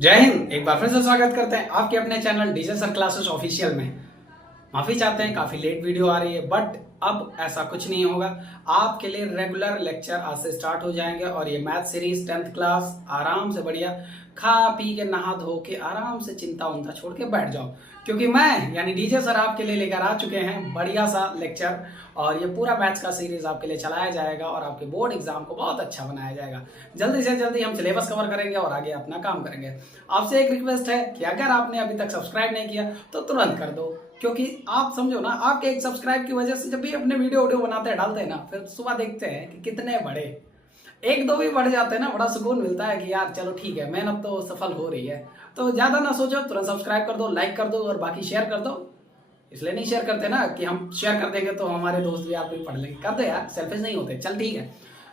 जय हिंद। एक बार फिर से स्वागत करते हैं आपके अपने channel DJ sir classes official में। माफी चाहते हैं काफी लेट वीडियो आ रही है, बट अब ऐसा कुछ नहीं होगा। आपके लिए रेगुलर लेक्चर आज से स्टार्ट हो जाएंगे और ये मैथ सीरीज 10th क्लास आराम से बढ़िया खा पी के नहा धो के आराम से चिंता उंता छोड़ के बैठ जाओ, क्योंकि मैं यानी डीजे सर आपके लिए लेकर आ चुके हैं बढ़िया सा लेक्चर। और ये पूरा मैथ्स का सीरीज आपके लिए चलाया जाएगा और आपके बोर्ड एग्जाम को बहुत अच्छा बनाया जाएगा। जल्दी से जल्दी हम सिलेबस कवर करेंगे और आगे अपना काम करेंगे। आपसे एक रिक्वेस्ट है कि अगर आपने अभी तक सब्सक्राइब नहीं किया तो तुरंत कर दो, क्योंकि आप समझो ना, आपके एक सब्सक्राइब की वजह से जब भी अपने वीडियो बनाते हैं डालते हैं ना, फिर सुबह देखते हैं कि कितने बड़े एक दो भी बढ़ जाते हैं ना, बड़ा सुकून मिलता है कि यार चलो ठीक है, मेहनत तो सफल हो रही है। तो ज्यादा ना सोचो, तुरंत सब्सक्राइब कर दो, लाइक कर दो और बाकी शेयर कर दो। इसलिए नहीं शेयर करते ना कि हम शेयर कर देंगे तो हमारे दोस्त भी आप भी पढ़ लेंगे। कर दो यार, सेल्फिश नहीं होते। चल ठीक है,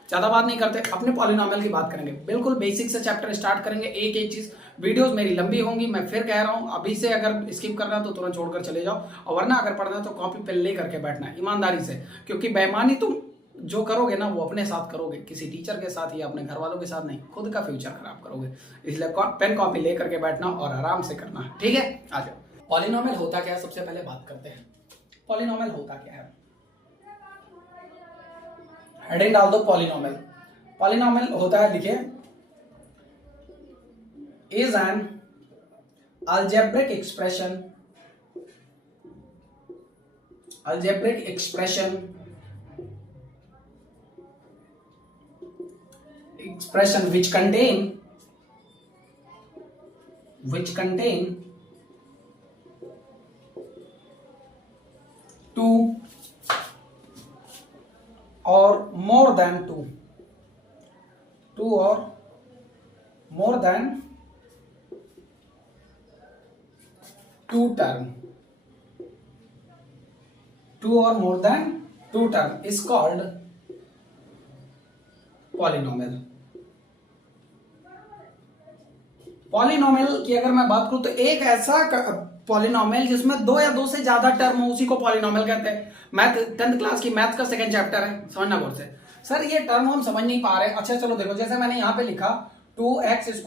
ज्यादा बात नहीं करते, अपने पॉलिनोमियल की बात करेंगे। बिल्कुल बेसिक से चैप्टर स्टार्ट करेंगे, एक एक चीज। वीडियोस मेरी लंबी होंगी, मैं फिर कह रहा हूं। अभी से अगर स्किप करना है तो तुरंत छोड़कर चले जाओ, और वरना अगर पढ़ना है तो कॉपी पेन ले करके बैठना ईमानदारी से, क्योंकि बेईमानी तुम जो करोगे ना वो अपने साथ करोगे, किसी टीचर के साथ या अपने घर वालों के साथ नहीं, खुद का फ्यूचर खराब करोगे। इसलिए पेन कॉपी ले करके बैठना और आराम से करना, ठीक है। आ जाओ। पॉलिनोमियल होता क्या है, सबसे पहले बात करते हैं। पॉलिनोमियल होता क्या है, हेडिंग डाल दो पॉलिनोमियल। पॉलिनोमियल होता है, देखिए, is an algebraic expression which contain two or more than two or more than two term is called polynomial। Polynomial की अगर मैं बात करूं तो एक ऐसा पॉलिनोमियल जिसमें दो या दो से ज्यादा टर्म हो, उसी को पॉलिनोमियल कहते हैं। मैथ 10th क्लास की मैथ का सेकंड चैप्टर है, समझना गौर से। सर ये टर्म हम समझ नहीं पा रहे। अच्छा चलो देखो, जैसे मैंने यहाँ पे लिखा 2x² +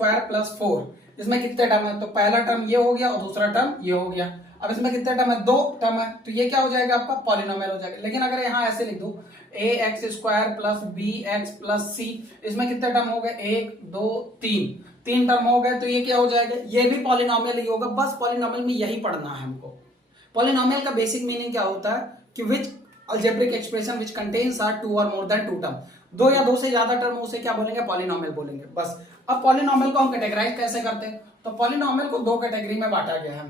4, इसमें कितने टर्म है? तो पहला टर्म ये हो गया और दूसरा टर्म ये हो गया। अब इसमें कितने टर्म है? 2 टर्म है, तो ये क्या हो जाएगा? आपका पॉलिनोमियल हो जाएगा। लेकिन अगर यहाँ ऐसे लिख दूं ax² + bx + c, इसमें कितने टर्म हो गए? 1 2 3 टर्म हो गए, तो ये क्या हो जाएगा? ये भी पॉलिनोमियल ही होगा। बस पॉलिनोमियल में यही पढ़ना है हमको। पॉलिनोमियल का बेसिक मीनिंग क्या होता है कि which algebraic expression which contains or 2 और मोर देन 2 टर्म, दो या दो से ज्यादा टर्म, उसे क्या बोलेंगे? पॉलिनोमियल बोलेंगे। बस। अब पॉलिनोमियल को हम कैटेगराइज कैसे करते हैं? तो पॉलिनोमियल को दो कैटेगरी में बांटा गया है।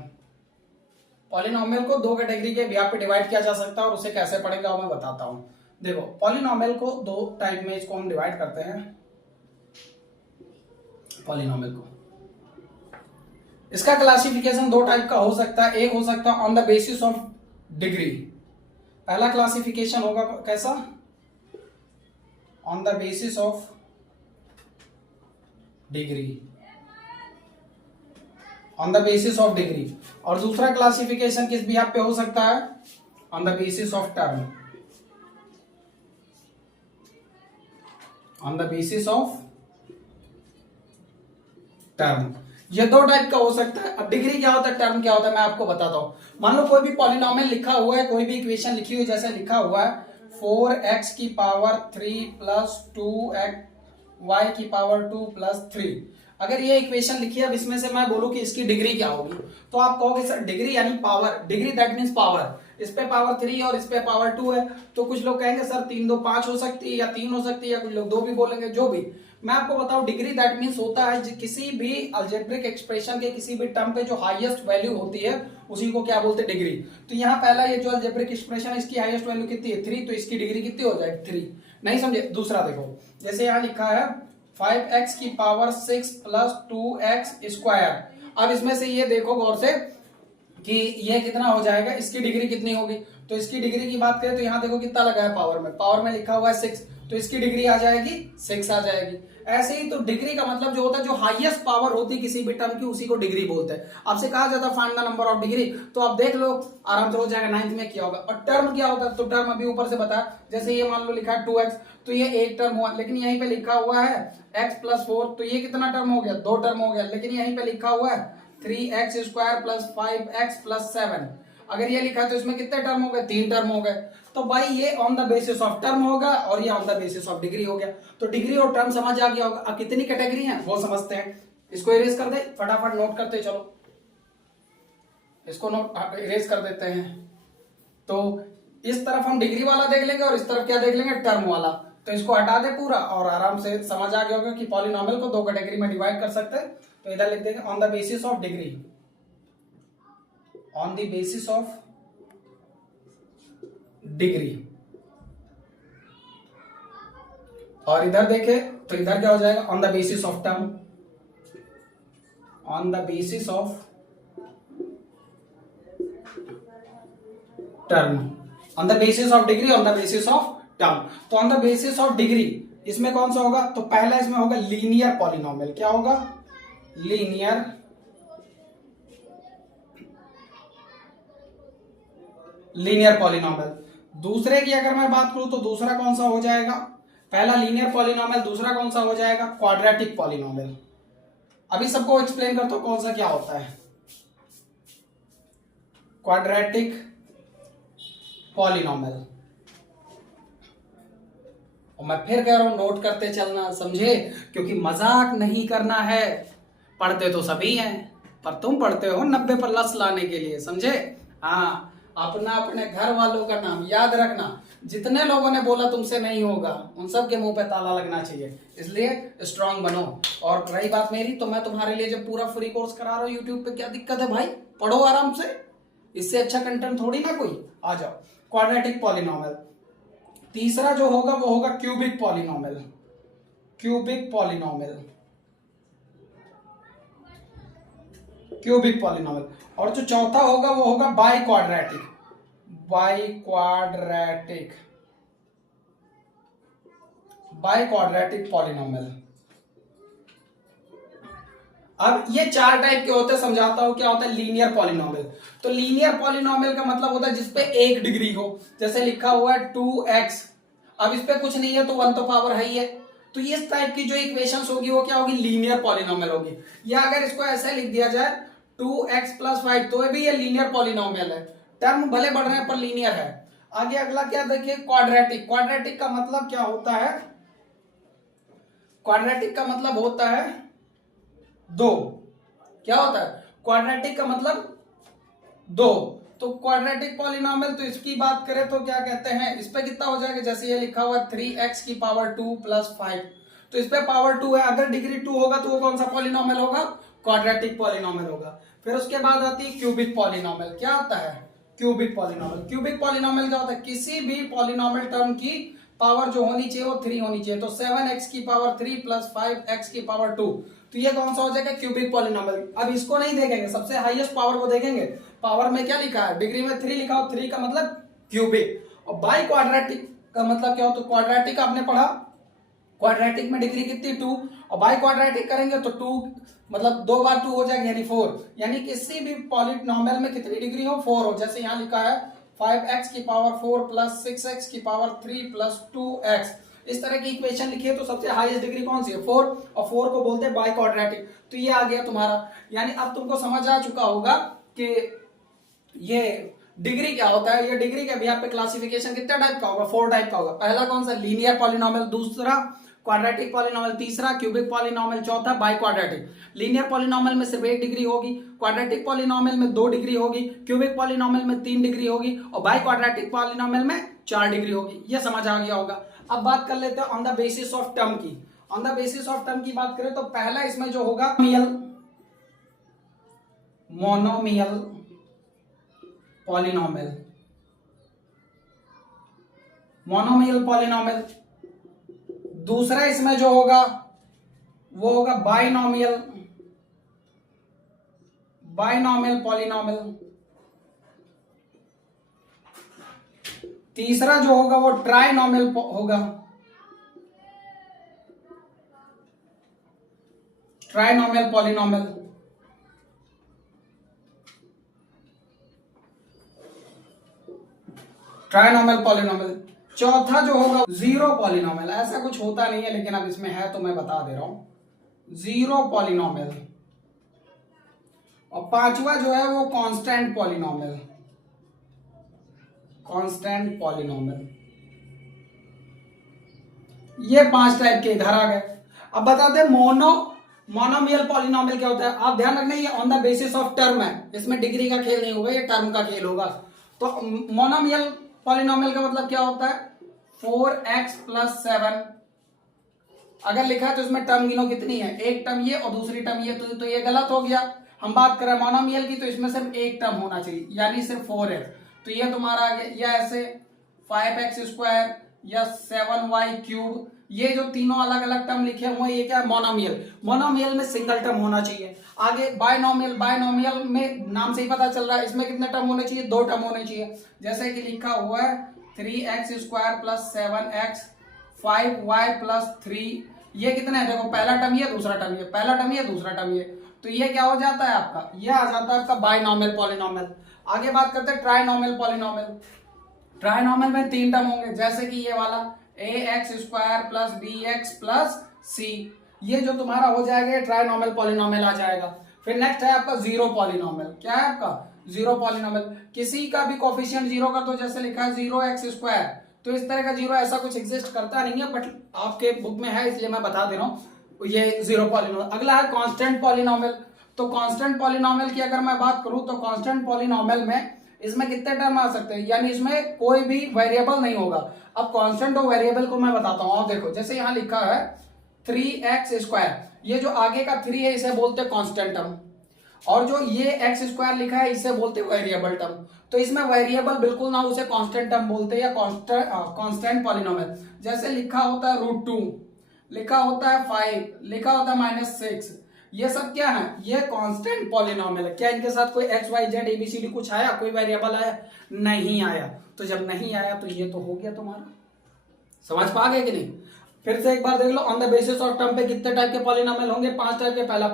पॉलिनोमियल को दो कैटेगरी के व्याप पे डिवाइड किया जा सकता है, और उसे कैसे पढ़ेगा मैं बताता हूं। देखो, पॉलिनोमियल को दो टाइप में इसको हम डिवाइड करते हैं। पॉलिनोमियल को, इसका क्लासिफिकेशन दो टाइप का हो सकता है। एक हो सकता है on the basis of degree. पहला क्लासिफिकेशन होगा कैसा? On the basis of degree, on the basis of degree. और दूसरा क्लासिफिकेशन किस बिहाफ पे हो सकता है? On the basis of term, on the basis of term. ये दो टाइप का हो सकता है। अब डिग्री क्या होता है, टर्म क्या होता है, मैं आपको बताता हूं। मान लो कोई भी पॉलिनोमियल लिखा हुआ है, कोई भी इक्वेशन लिखी हुई, जैसे लिखा हुआ है 4x³ + 2y² + 3। अगर ये इक्वेशन लिखी है, अब इसमें से मैं बोलूं कि इसकी डिग्री क्या होगी, तो आप कहोगे सर डिग्री यानी power, degree that means power. इस पे पावर 3 और इस पे पावर 2 है, तो कुछ लोग कहेंगे सर 3 2 5 हो सकती है, या 3 हो सकती है, या कुछ लोग 2 भी बोलेंगे। जो भी, मैं आपको बताऊं, डिग्री दैट मींस होता है किसी भी अलजेब्रिक एक्सप्रेशन के किसी भी टर्म पे जो हाईएस्ट वैल्यू होती है, उसी को क्या बोलते हैं? डिग्री। तो यहाँ पहला ये जो अलजेब्रिक एक्सप्रेशन है, इसकी हाईएस्ट वैल्यू कितनी है? 3, तो इसकी डिग्री कितनी हो जाएगी? 3। नहीं समझे? दूसरा देखो, जैसे यहाँ लिखा है 5x6 + 2x²। अब इसमें से ये देखो गौर से कि ये कितना हो जाएगा, इसकी डिग्री कितनी होगी? तो इसकी डिग्री की बात करें तो यहाँ देखो कितना लगा है पावर में लिखा हुआ है 6, तो इसकी डिग्री आ जाएगी 6 आ जाएगी। ऐसे ही तो डिग्री का मतलब जो होता है, जो हाईएस्ट पावर होती है किसी भी टर्म की, उसी को डिग्री बोलते हैं। आपसे कहा जाता है find the number of degree, तो आप देख लो आराम से हो जाएगा, 9th में किया होगा। और टर्म क्या होता है, तो टर्म अभी ऊपर से बताया, जैसे ये मान लो लिखा है 2x, तो ये एक टर्म हुआ, लेकिन यहीं पे लिखा हुआ है x प्लस 4, तो ये कितना टर्म हो गया, 2 टर्म हो गया, लेकिन यहीं पे लिखा हुआ है 3x square plus 5x plus 7, अगर ये लिखा है तो इसमें कितने टर्म हो गए, 3 टर्म हो गए। तो भाई ये on the basis of term होगा और ये on the basis of degree हो गया। तो डिग्री और टर्म समझ आ गया होगा। अब कितनी कैटेगरी है वो समझते हैं। इसको इरेज कर दे, फटाफट नोट करते चलो, इसको नोट इरेज कर देते हैं। तो इस तरफ हम डिग्री वाला देख लेंगे और इस तरफ क्या देख लेंगे, टर्म वाला। तो इसको हटा दे पूरा और आराम से समझ आ गया होगा कि पॉलिनोमियल को 2 कैटेगरी में डिवाइड कर सकते हैं। तो इधर लिख देंगे on the basis of degree, on the basis of degree. और इधर देखे तो इधर क्या हो जाएगा, on the basis of term, on the basis of term, on the basis of degree, on the basis of term. तो on the basis of degree इसमें कौन सा होगा, तो पहला इसमें होगा लीनियर पॉलिनोमियल। क्या होगा, लीनियर पॉलिनोमियल। दूसरे की अगर मैं बात करूं तो दूसरा कौन सा हो जाएगा, पहला लीनियर पॉलिनोमियल, दूसरा कौन सा हो जाएगा, क्वाड्रेटिक पॉलिनोमियल। अभी सबको एक्सप्लेन करता हूं कौन सा क्या होता है, क्वाड्रेटिक पॉलिनोमियल। और मैं फिर कह रहा हूं नोट करते चलना, समझे, क्योंकि मजाक नहीं करना है। पढ़ते तो सभी हैं, पर तुम पढ़ते हो 90+ लाने के लिए, समझे। हाँ, अपना अपने घर वालों का नाम याद रखना। जितने लोगों ने बोला तुमसे नहीं होगा, उन सब के मुंह पे ताला लगना चाहिए, इसलिए स्ट्रांग बनो। और रही बात मेरी, तो मैं तुम्हारे लिए जब पूरा फ्री कोर्स करा रहा हूँ यूट्यूब पे, क्या दिक्कत है भाई, पढ़ो आराम से, इससे अच्छा कंटेंट थोड़ी ना कोई। आ जाओ, क्वाड्रेटिक पॉलिनोमियल। तीसरा जो होगा वो होगा cubic polynomial, cubic polynomial, cubic polynomial. और जो चौथा होगा वो होगा by quadratic, by quadratic, by quadratic polynomial. अब ये 4 टाइप के होते हैं, समझाता हूं क्या होता है लीनियर पॉलिनोमियल। तो लीनियर पॉलिनोमियल का मतलब होता है जिसपे 1 डिग्री हो, जैसे लिखा हुआ है 2x, अब इस पे कुछ नहीं है तो 1 तो पावर है ही है। तो इस टाइप की जो इक्वेशंस होगी वो क्या होगी, लीनियर पॉलिनोमियल होगी। या अगर इसको ऐसे लिख दिया जाए 2x प्लस 5, तो भी ये लीनियर पॉलिनोमियल है, टर्म भले बढ़ रहे हैं पर लीनियर है। आगे अगला क्या देखिए, क्वाड्रेटिक। क्वाड्रेटिक का मतलब क्या होता है, क्वाड्रेटिक का मतलब होता है 2। क्या होता है, क्वाड्रेटिक का मतलब 2। तो क्वाड्रेटिक पॉलिनोमियल, तो इसकी बात करें तो क्या कहते हैं, इस पे कितना हो जाएगा, जैसे ये लिखा हुआ 3x की पावर 2 प्लस 5, तो इस पे पावर 2 है, अगर डिग्री 2 होगा तो वो कौन सा पॉलिनोमियल होगा, क्वाड्रेटिक पॉलिनोमियल होगा। फिर उसके बाद आती है क्यूबिक पॉलिनोमियल। क्या आता है, क्यूबिक पॉलिनोमियल। क्यूबिक पॉलिनोमियल क्या होता है, किसी भी पॉलिनोमियल टर्म की पावर जो होनी चाहिए वो 3 होनी चाहिए। तो 7x की पावर 3 प्लस 5x की पावर 2, तो ये कौन सा हो जाएगा, क्यूबिक पॉलिनोमियल। अब इसको नहीं देखेंगे, सबसे हाईएस्ट पावर को देखेंगे। पावर में क्या लिखा है, डिग्री में 3 लिखा हो, 3 का मतलब क्यूबिक। और बाई क्वाड्रेटिक का मतलब क्या हो, तो क्वाड्रेटिक आपने पढ़ा, क्वाड्रेटिक में डिग्री कितनी 2, और बाई क्वाड्रेटिक करेंगे तो 2 मतलब 2 बार 2 हो जाएगा यानी 4, यानी किसी भी पॉलिनोमियल में कितनी डिग्री हो, 4 हो। जैसे यहां लिखा है 5x की पावर 4 प्लस 6x की पावर 3 प्लस 2x, इस तरह की इक्वेशन लिखिए तो सबसे हाईएस्ट डिग्री कौन सी है, 4, और 4 को बोलते हैं बाई क्वाड्रेटिक। तो ये आ गया तुम्हारा, यानी अब तुमको समझ आ चुका होगा कि ये डिग्री क्या होता है। ये डिग्री के बिहार पे क्लासिफिकेशन कितने टाइप का होगा, 4 टाइप का होगा। पहला कौन सा, लीनियर पॉलिनोमियल, दूसरा क्वाड्रेटिक पॉलिनोमियल, तीसरा क्यूबिक पॉलिनोमियल, चौथा बाई क्वाड्रेटिक। लीनियर पॉलिनोमियल में सिर्फ 1 डिग्री होगी, क्वाड्रेटिक पॉलिनोमियल में 2 डिग्री होगी, क्यूबिक पॉलिनोमियल में 3 डिग्री होगी, और बाई क्वाड्रेटिक पॉलिनोमियल में 4 डिग्री होगी। ये समझ आ गया होगा। अब बात कर लेते हैं on the basis of term की। On the basis of term की बात करें तो पहला इसमें जो होगा मोनोमियल पॉलिनोमियल, मोनोमियल पॉलिनोमियल। दूसरा इसमें जो होगा वो होगा बाइनोमियल, बाइनोमियल पॉलिनोमियल। तीसरा जो होगा वो ट्राइनोमियल होगा, ट्राइनोमियल पॉलिनोमियल, ट्राइनोमियल पॉलिनोमियल। चौथा जो होगा जीरो पॉलिनोमियल। ऐसा कुछ होता नहीं है लेकिन अब इसमें है तो मैं बता दे रहा हूं, जीरो पॉलिनोमियल। और पांचवा जो है वो कांस्टेंट पॉलिनोमियल, कांस्टेंट पॉलिनोमियल। ये 5 टाइप के इधर आ गए। अब बताते हैं मोनोमियल पॉलिनोमियल क्या होता है। आप ध्यान रखना ये on the basis of term है, इसमें डिग्री का खेल नहीं होगा, ये टर्म का खेल होगा। तो मोनोमियल पॉलिनोमियल का मतलब क्या होता है, 4x + 7 अगर लिखा है तो इसमें टर्म गिनो कितनी है, एक टर्म ये और दूसरी टर्म ये, तो ये गलत हो गया। हम बात कर रहे हैं मोनोमियल की, तो इसमें सिर्फ एक टर्म होना चाहिए, यानी सिर्फ 4x। तो ये तुम्हारा आ गया, या ऐसे 5x² या 7y³, ये जो तीनों अलग अलग टर्म लिखे हुए ये क्या है, मोनोमियल। मोनोमियल में सिंगल टर्म होना चाहिए। आगे बायनोमियल, बायनोमियल में नाम से ही पता चल रहा है इसमें कितने टर्म होने चाहिए, 2 टर्म होने चाहिए। जैसे कि लिखा हुआ है 3x² + 7x 5y + 3, ये कितना है, देखो पहला टर्म ये, दूसरा टर्म ये, पहला टर्म ये, दूसरा टर्म ये, तो ये क्या हो जाता है आपका, ये आ जाता है आपका बायनोमियल पॉलिनोमियल। आगे बात करते हैं ट्राइनोमियल पॉलिनोमियल। ट्राइनोमियल में 3 टर्म होंगे, जैसे कि ये वाला ax² + bx + c, ये जो तुम्हारा हो जाएगा ट्राइनोमियल पॉलिनोमियल आ जाएगा। फिर नेक्स्ट है आपका जीरो पॉलिनोमियल। क्या है आपका, जीरो पॉलिनोमियल। किसी का भी कोफिशिएंट जीरो का, तो जैसे लिखा है 0x², तो इस तरह का जीरो ऐसा कुछ एग्जिस्ट करता नहीं है, बट आपके बुक में है इसलिए मैं बता दे रहा हूं, ये जीरो पॉलिनोमियल। अगला है कांस्टेंट पॉलिनोमियल। तो कांस्टेंट पॉलिनोमियल की अगर मैं बात करूं तो कांस्टेंट पॉलिनोमियल में इसमें कितने टर्म आ सकते हैं, यानी इसमें कोई भी वेरिएबल नहीं होगा। अब कांस्टेंट और वेरिएबल को मैं बताता हूं। आप देखो जैसे यहां लिखा है 3x², ये जो आगे का 3 है इसे बोलते हैं कांस्टेंट टर्म, और जो ये x² लिखा है इसे बोलते हैं वेरिएबल टर्म। तो इसमें वेरिएबल बिल्कुल ना, उसे कांस्टेंट टर्म बोलते हैं या कांस्टेंट पॉलिनोमियल। जैसे लिखा होता है √2, लिखा होता है 5, लिखा होता है -6, ये सब क्या है, ये कांस्टेंट पॉलिनोमियल है। क्या इनके साथ कोई x y z ABCD कुछ आया, कोई वेरिएबल आया, नहीं आया। तो जब नहीं आया तो ये तो हो गया तुम्हारा। समझ पा गए कि नहीं, फिर से एक बार देख लो। On the basis of term पे कितने टाइप के पॉलिनोमियल होंगे, 5 टाइप के। पहला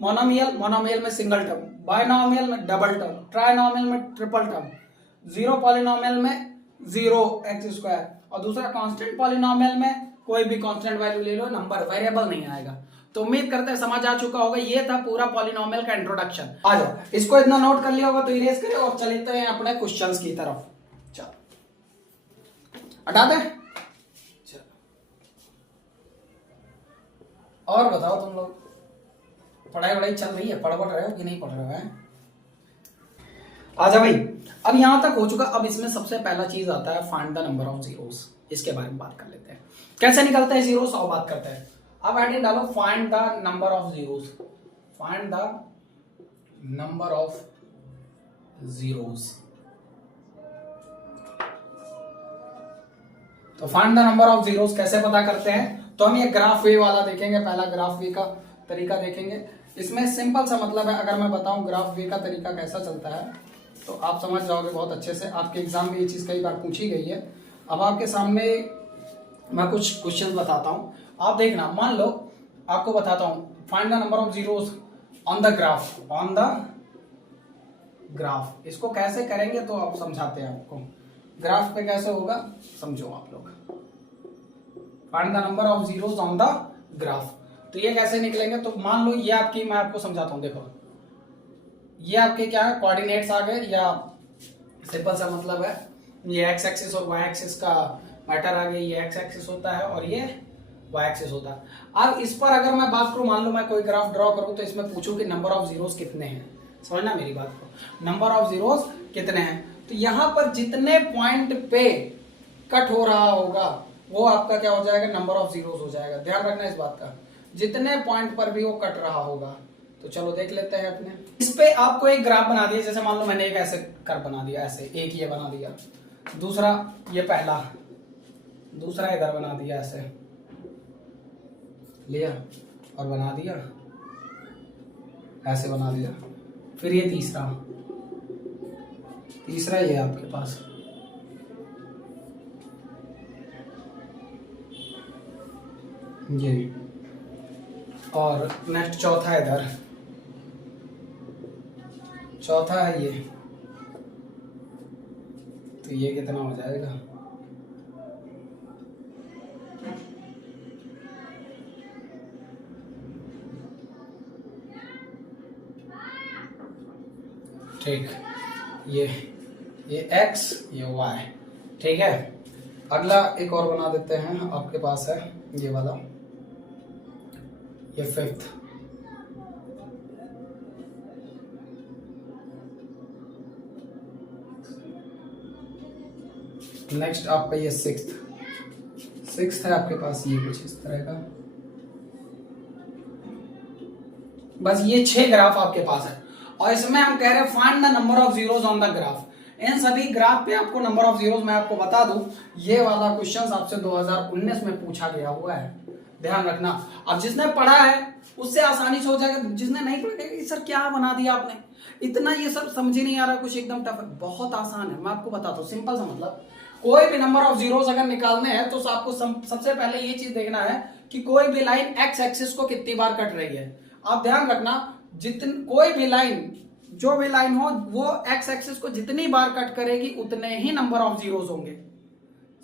मोनोमियल, मोनोमियल में सिंगल टर्म, बायनोमियल में डबल टर्म, ट्राइनोमियल में ट्रिपल टर्म, जीरो पॉलिनोमियल में 0x², और दूसरा कांस्टेंट पॉलिनोमियल में कोई भी कांस्टेंट वैल्यू ले लो, नंबर वेरिएबल नहीं आएगा। तो उम्मीद करते हैं समझ आ चुका होगा। ये था पूरा पॉलिनोमियल का इंट्रोडक्शन। आ जाओ, इसको इतना नोट कर लिया होगा तो इरेज करें और चलते हैं अपने क्वेश्चंस की तरफ। चलो हटा दे। और बताओ तुम लोग, पढ़ाई वढ़ाई चल रही है, पढ़ रहे हो कि नहीं पढ़ रहे हो? आजा भाई, अब यहां तक हो चुका। अब इसमें सबसे पहला चीज आता है find the number of zeros. इसके बारे में बात कर लेते हैं, कैसे निकलते हैं जीरोस, और बात करते हैं। अब हेडिंग डालो find the number of zeros, find the number of zeros. तो find the number of zeros कैसे पता करते हैं, तो हम ये ग्राफ वे वाला देखेंगे। पहला ग्राफ वे का तरीका देखेंगे। इसमें सिंपल सा मतलब है, अगर मैं बताऊं ग्राफ वे का तरीका कैसा चलता है तो आप समझ जाओगे बहुत अच्छे से। आपके एग्जाम में ये चीज कई बार पूछी गई है। अब आपके सामने मैं कुछ क्वेश्चन बताता हूं, आप देखना। मान लो आपको बताता हूं find the number of zeros on the graph, on the graph. इसको कैसे करेंगे तो आप समझाते हैं आपको, ग्राफ पे कैसे होगा समझो आप लोग। Find the number of zeros on the graph, तो ये कैसे निकलेंगे, तो मान लो ये आपकी, मैं आपको समझाता हूं। देखो ये आपके क्या है, कोऑर्डिनेट्स आ गए, या सिंपल सा मतलब है ये एक्स एक्सिस और वाई एक्सिस का मैटर आ गया। ये एक्स एक्सिस होता है और ये वाई एक्सिस होता है। अब इस पर अगर मैं बात करूं, मान लो मैं कोई ग्राफ ड्रॉ करूं तो इसमें पूछूं कि नंबर ऑफ जीरोस कितने हैं। समझना मेरी बात को, नंबर ऑफ जीरोस कितने हैं। तो यहां पर जितने पॉइंट पे कट हो रहा होगा वो आपका क्या हो जाएगा, नंबर ऑफ जीरोस हो जाएगा। ध्यान रखना इस बात का, जितने पॉइंट पर भी वो कट रहा होगा। तो चलो देख लेते हैं अपने। इस पे आपको एक ग्राफ बना दिया, जैसे मान लो मैंने एक ऐसे कर्व बना दिया, ऐसे एक ये बना दिया, दूसरा ये पहला, दूसरा इधर बना दिया, ऐसे लिया और बना दिया, ऐसे बना दिया। फिर ये तीसरा, तीसरा ये आपके पास, ये और नेक्स्ट चौथा है इधर, चौथा है ये, तो ये कितना हो जाएगा, ठीक, ये x ये y, ठीक है। अगला एक और बना देते हैं, आपके पास है ये वाला, ये फिफ्थ, नेक्स्ट आपका ये सिक्स्थ है आपके पास, ये कुछ इस तरह का। बस ये 6 ग्राफ आपके पास है और इसमें हम कह रहे हैं find the number of zeros on the graph. इन सभी ग्राफ पे आपको नंबर ऑफ जीरोस, मैं आपको बता दूं, ये वाला क्वेश्चन आपसे 2019 में पूछा गया हुआ है, ध्यान रखना। अब जिसने पढ़ा है उससे आसानी से हो जाएगा, जिसने नहीं पढ़ा सर क्या बना दिया आपने, इतना ये सब समझ ही नहीं आ रहा, कुछ एकदम टफ है। बहुत आसान है, मैं आपको बताता हूँ, सिंपल सा मतलब, कोई भी नंबर ऑफ जीरोस अगर निकालने हैं तो आपको सबसे पहले ये चीज देखना है कि कोई भी लाइन एक्स एक्सिस को कितनी बार कट रही है। आप ध्यान रखना, कोई भी लाइन, जो भी लाइन हो वो एक्स एक्सिस को जितनी बार कट करेगी उतने ही नंबर ऑफ जीरोस होंगे।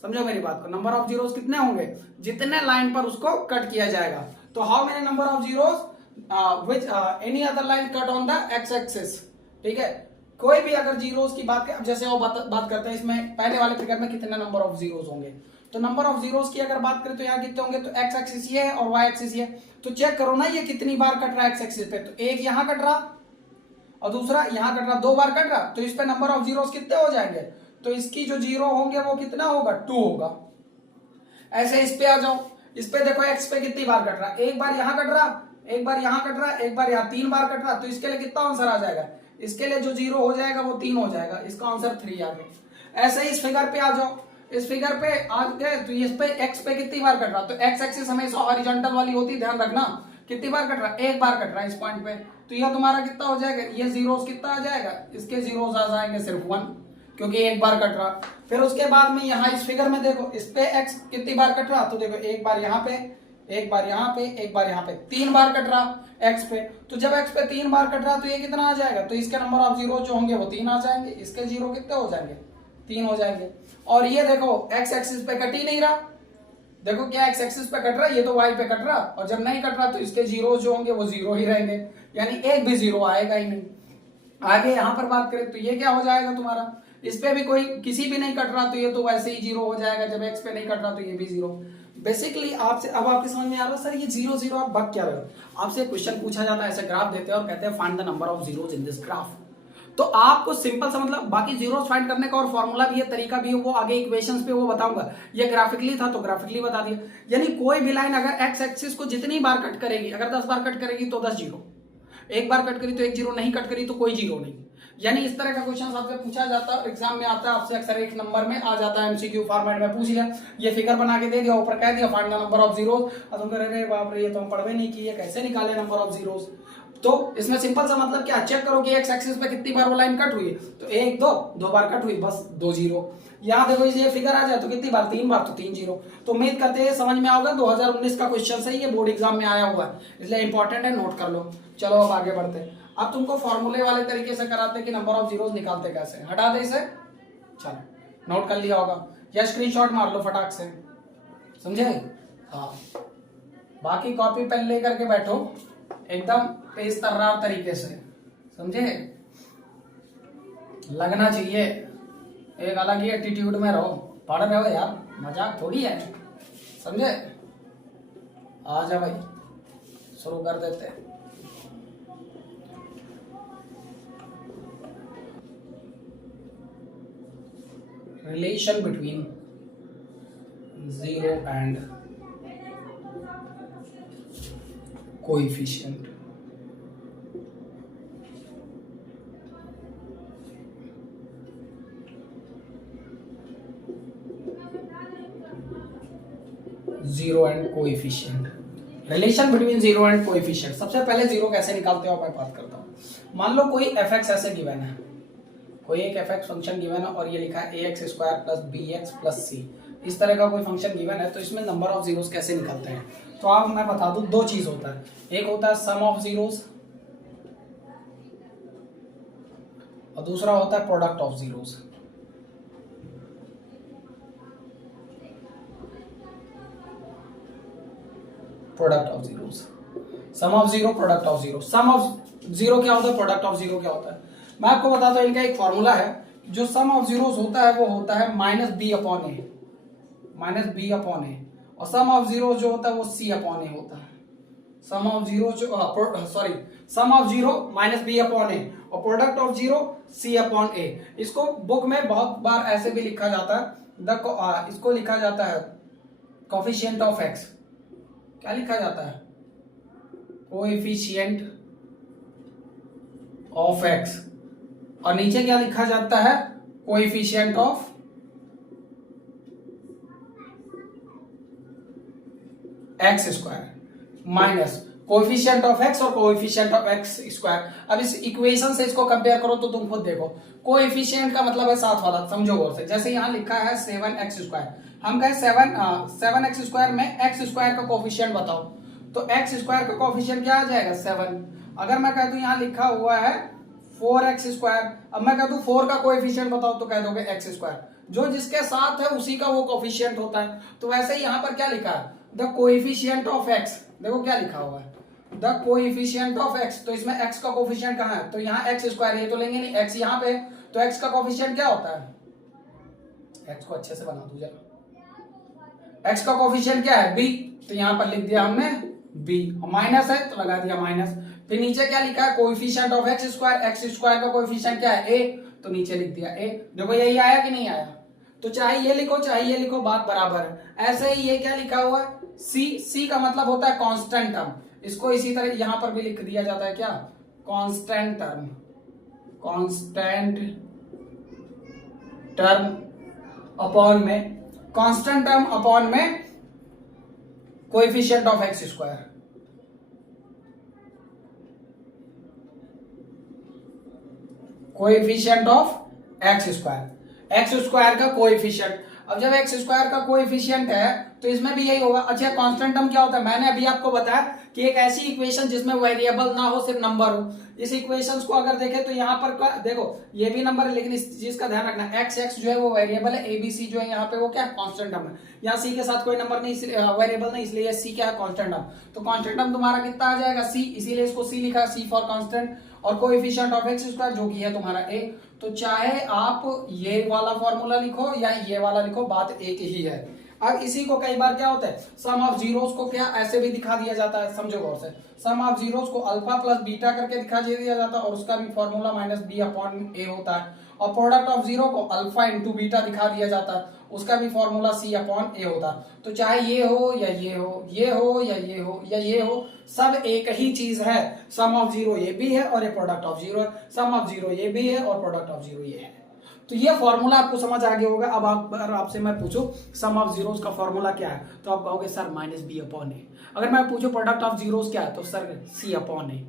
समझो मेरी बात को, नंबर ऑफ जीरोस कितने होंगे, जितने लाइन पर उसको कट किया जाएगा। तो how many number of zeros which any other line cut on the x axis, ठीक है। कोई भी अगर जीरोस की बात करें, जैसे वो बात करते हैं इसमें पहले वाले फिगर में कितने नंबर ऑफ जीरोस होंगे, तो नंबर ऑफ जीरोस की अगर बात करें तो यहाँ कितने होंगे, तो एक्स एक्सिस ये है और वाई एक्सिस ये, तो चेक करो ना ये कितनी बार कट रहा है एक्स एक्सिस पे, तो एक यहाँ कट रहा और दूसरा यहाँ कट रहा, 2 बार कट रहा, तो इस पे नंबर ऑफ जीरोस कितने हो जाएंगे, तो इसकी जो जीरो होंगे वो कितना होगा, 2 होगा। ऐसे इस पे आ जाओ, इस पे देखो एक्स पे कितनी बार कट रहा, एक बार यहाँ कट रहा, एक बार यहाँ कट रहा, एक बार यहाँ, 3 बार कट रहा, तो इसके लिए कितना आंसर आ जाएगा, इसके लिए जो जीरो हो जाएगा वो 3 हो जाएगा, इसका आंसर 3 आ गया। ऐसे ही इस फिगर पे आ जाओ, इस फिगर पे आ गए तो इस पे एक्स पे कितनी बार कट रहा, तो एक्स एक्सिस हमेशा हॉरिजॉन्टल वाली होती है, ध्यान रखना, कितनी बार कट रहा, एक बार कट रहा है इस पॉइंट पे, तो यह तुम्हारा कितना हो जाएगा, ये जीरोस कितना आ जाएगा, इसके जीरोस आ जाएंगे सिर्फ 1, क्योंकि एक बार कट रहा। फिर उसके बाद में यहाँ इस फिगर में देखो, इस पे एक्स कितनी बार कट रहा, तो देखो एक बार यहाँ पे, एक बार यहाँ पे, एक बार यहाँ पे, 3 बार कट रहा एक्स पे, तो जब एक्स पे 3 बार कट रहा तो ये कितना आ जाएगा, तो इसके नंबर ऑफ जीरो जो होंगे वो 3 आ जाएंगे, इसके जीरो कितने हो जाएंगे, 3 हो जाएंगे। और ये देखो एक्स एक्सिस पे कट ही नहीं रहा, देखो क्या एक्स एक्सिस पे कट रहा है, ये तो वाई पे कट रहा, और जब नहीं कट रहा तो इसके जीरो जो होंगे वो 0 ही रहेंगे, यानी एक भी जीरो आएगा ही नहीं। आगे यहाँ पर बात करें तो ये क्या हो जाएगा तुम्हारा, इस पे भी कोई किसी भी नहीं कट रहा तो ये तो वैसे ही 0 हो जाएगा, जब एक्स पे नहीं कट रहा तो ये भी 0। बेसिकली आपसे अब आपके समझ में आ रहा है सर ये 0 0 आप बक क्या रहे हो, आपसे क्वेश्चन पूछा जाता है, ऐसे ग्राफ देते हैं और कहते हैं find the number of zeros in this graph, तो आपको सिंपल सा मतलब, बाकी जीरोस फाइंड करने का और फॉर्मूला भी है, तरीका भी है, वो आगे इक्वेशंस पे वो बताऊंगा। ये ग्राफिकली था तो ग्राफिकली बता दिया, यानी कोई भी लाइन अगर एक्स एक्सिस को जितनी बार कट करेगी, अगर 10 बार कट करेगी तो 10 जीरो, एक बार कट करी तो 1 जीरो, नहीं कट करी तो कोई जीरो नहीं, यानी इस तरह का क्वेश्चन आपसे पूछा जाता है, एग्जाम में आता है आपसे अक्सर 1 नंबर में आ जाता है, एमसीक्यू फॉर्मेट में पूछ लिया, ये फिगर बना के दे दिया, ऊपर कह दिया find the number of zeros, और तुम कह रहे बाप रे ये तो हम पढ़वे नहीं किए, कैसे निकाले नंबर ऑफ जीरोस। तो इसमें सिंपल सा मतलब क्या, चेक करो कि एक्स एक्सिस पे कितनी बार वो लाइन कट हुई, तो 1 2 बार कट हुई, बस 2 जीरो। यहाँ देखो ये फिगर आ जाए तो कितनी बार, 3 बार, तो 3 जीरो। तो उम्मीद करते हैं समझ में आओगे, 2019 का क्वेश्चन है, ये बोर्ड एग्जाम में आया हुआ है, इसलिए इंपॉर्टेंट है, नोट कर लो। चलो अब आगे बढ़ते हैं, अब तुमको फॉर्मूले वाले तरीके से कराते कि नंबर ऑफ जीरोस निकालते कैसे, हटा दे इसे, चलो नोट कर लिया होगा या स्क्रीनशॉट मार लो फटाक से, समझे। हाँ, बाकी कॉपी पेन लेकर के बैठो एकदम तेज तर्रार तरीके से, समझे, लगना चाहिए, एक अलग ही एटीट्यूड में रहो, पढ़ रहे हो यार, मजाक थोड़ी है, समझे। आ जा भाई, शुरू कर देते हैं। Relation between 0 and coefficient. Zero and coefficient, relation between zero and coefficient. सबसे पहले जीरो कैसे निकालते हो मैं बात करता हूँ। मान लो कोई एफ एक्स ऐसे गिवन है, कोई एक एफ एक्स फंक्शन गिवन है और ये लिखा है a x square plus b x plus c, इस तरह का कोई फंक्शन गिवन है, तो इसमें नंबर ऑफ जीरोस कैसे निकलते हैं। तो आप मैं बता दूं दो चीज होता है, एक होता है सम ऑफ जीरोस और दूसरा होता है product of zeros. Product of zeros, sum of zero, product of zero. Sum of zero क्या होता है, प्रोडक्ट ऑफ जीरो क्या होता है, मैं आपको बताता हूं। इनका एक फॉर्मूला है, जो सम ऑफ जीरोस होता है वो होता है minus b upon A, minus b upon a, और सम ऑफ जीरो जो होता है वो सी अपॉन ए होता है। सम ऑफ जीरो जो sorry sum of zero minus b upon a और product of zero c upon a. इसको बुक में बहुत बार ऐसे भी लिखा जाता है, इसको लिखा जाता है कोफिशिएंट ऑफ एक्स। क्या लिखा जाता है, कोएफिशिएंट ऑफ एक्स, और नीचे क्या लिखा जाता है, coefficient of x square minus coefficient of x और कोएफिशिएंट ऑफ एक्स स्क्वायर। अब इस इक्वेशन से इसको कंपेयर करो तो तुम खुद देखो, कोएफिशिएंट का मतलब है साथ वाला, समझो गौर से। जैसे यहाँ लिखा है 7x स्क्वायर, हम कहें 7x स्क्वायर में x स्क्वायर का कोएफिशिएंट बताओ, तो x स्क्वायर का कोएफिशिएंट क्या आ जाएगा 7। अगर मैं कह दूं यहाँ लिखा हुआ है 4x स्क्वायर, अब मैं कह दूं 4 का कोएफिशिएंट बताओ तो कह दोगे x स्क्वायर, जो जिसके साथ है उसी का वो कोएफिशिएंट होता है। तो वैसे ही यहाँ पर क्या लिखा है, द कोएफिशिएंट ऑफ x, देखो क्या लिखा हुआ है, द कोएफिशिएंट ऑफ x, तो इसमें x का कोएफिशिएंट कहाँ है, तो यहाँ x स्क्वायर, ये तो लेंगे नहीं, x यहाँ पे, तो x का कोएफिशिएंट क्या होता है, x को अच्छे से बना दो जरा, x का कोएफिशिएंट क्या है b, तो यहाँ पर लिख दिया हमने b, और माइनस है तो लगा दिया माइनस। फिर नीचे क्या लिखा है, कोएफिशिएंट ऑफ x स्क्वायर का कोएफिशिएंट क्या है a, तो नीचे लिख दिया a। देखो यही आया कि नहीं आया, तो चाहे ये लिखो चाहे ये लिखो बात बराबर है। ऐसे ही ये क्या लिखा हुआ है c का मतलब होता है कांस्टेंट टर्म, इसको इसी तरह यहां पर भी लिख दिया जाता है क्या, constant term, constant term upon में, कांस्टेंट टर्म अपॉन में coefficient of x square. Coefficient of x square का कोएफिशिएंट। अब जब एक्स स्क्वायर का कोएफिशिएंट है तो इसमें भी यही होगा। अच्छा, कांस्टेंट टर्म क्या होता है, मैंने अभी आपको बताया कि एक ऐसी इक्वेशन जिसमें वेरिएबल ना हो, सिर्फ नंबर हो। इस इक्वेशंस को अगर देखें तो यहाँ पर देखो ये भी नंबर है, लेकिन इस चीज का ध्यान रखना, x जो है वो वेरिएबल है, ABC जो है यहाँ पे वो क्या है, कांस्टेंट टर्म है। यहाँ c के साथ कोई नंबर नहीं, वेरिएबल नहीं, इसलिए c क्या है, कांस्टेंट टर्म। तो कांस्टेंट टर्म तुम्हारा कितना आ जाएगा c, इसीलिए इसको c लिखा है, c फॉर कांस्टेंट, और कोएफिशिएंट ऑफ एक्स स्क्वायर जो कि है तुम्हारा a। तो चाहे आप ये वाला फॉर्मूला लिखो या ये वाला लिखो, बात एक ही है। अब इसी को कई बार क्या होता है, सम ऑफ जीरोस को क्या ऐसे भी दिखा दिया जाता है, समझो गौर से, सम ऑफ जीरोस को अल्फा प्लस बीटा करके दिखा दिया जाता है, और उसका भी formula minus b upon a होता है। और प्रोडक्ट ऑफ जीरो को अल्फा इंटू बीटा दिखा दिया जाता है, उसका भी फॉर्मूला सी अपॉन ए होता है। तो चाहे ये हो या ये हो, ये हो या ये हो या ये हो, सब एक ही चीज है। सम ऑफ जीरो ये भी है और ये प्रोडक्ट ऑफ जीरो है, सम ऑफ जीरो ये भी है और प्रोडक्ट ऑफ जीरो ये है। तो ये फॉर्मूला आपको समझ आ गया होगा। अब आपसे मैं पूछूं सम ऑफ जीरोस का फॉर्मूला क्या है, तो आप कहोगे सर माइनस बी अपॉन ए। अगर मैं पूछूं प्रोडक्ट ऑफ जीरोस क्या है, तो सर सी अपॉन ए।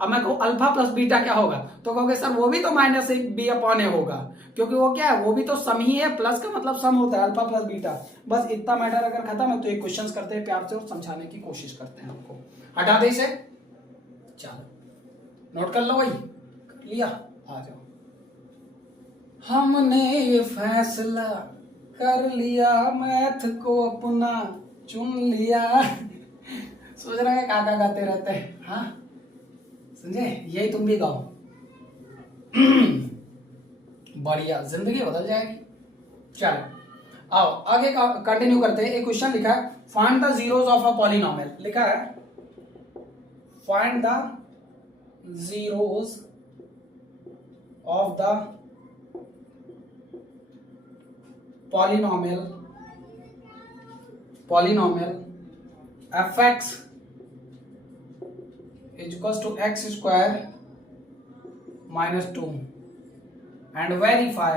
अब मैं कहूं अल्फा प्लस बीटा क्या होगा, तो कहोगे सर वो भी तो माइनस बी अपॉन ए होगा, क्योंकि वो क्या है, वो भी तो सम ही है, प्लस का मतलब सम होता है, अल्फा प्लस बीटा। बस इतना मैटर अगर खत्म है तो एक क्वेश्चन करते हैं प्यार से और समझाने की कोशिश करते हैं आपको। हटा दे इसे, चलो नोट कर लो, वही कर लिया, आ जाओ। हमने ये फैसला कर लिया, मैथ को अपना चुन लिया। सोच रहे हैं काका गाते रहते हैं, हाँ समझे, यही तुम भी गाओ। बढ़िया, जिंदगी बदल जाएगी। चलो आओ आगे कंटिन्यू करते हैं। एक क्वेश्चन लिखा है, find the zeros of a polynomial. लिखा है find the zeros of the polynomial fx is equals to x square minus 2 and verify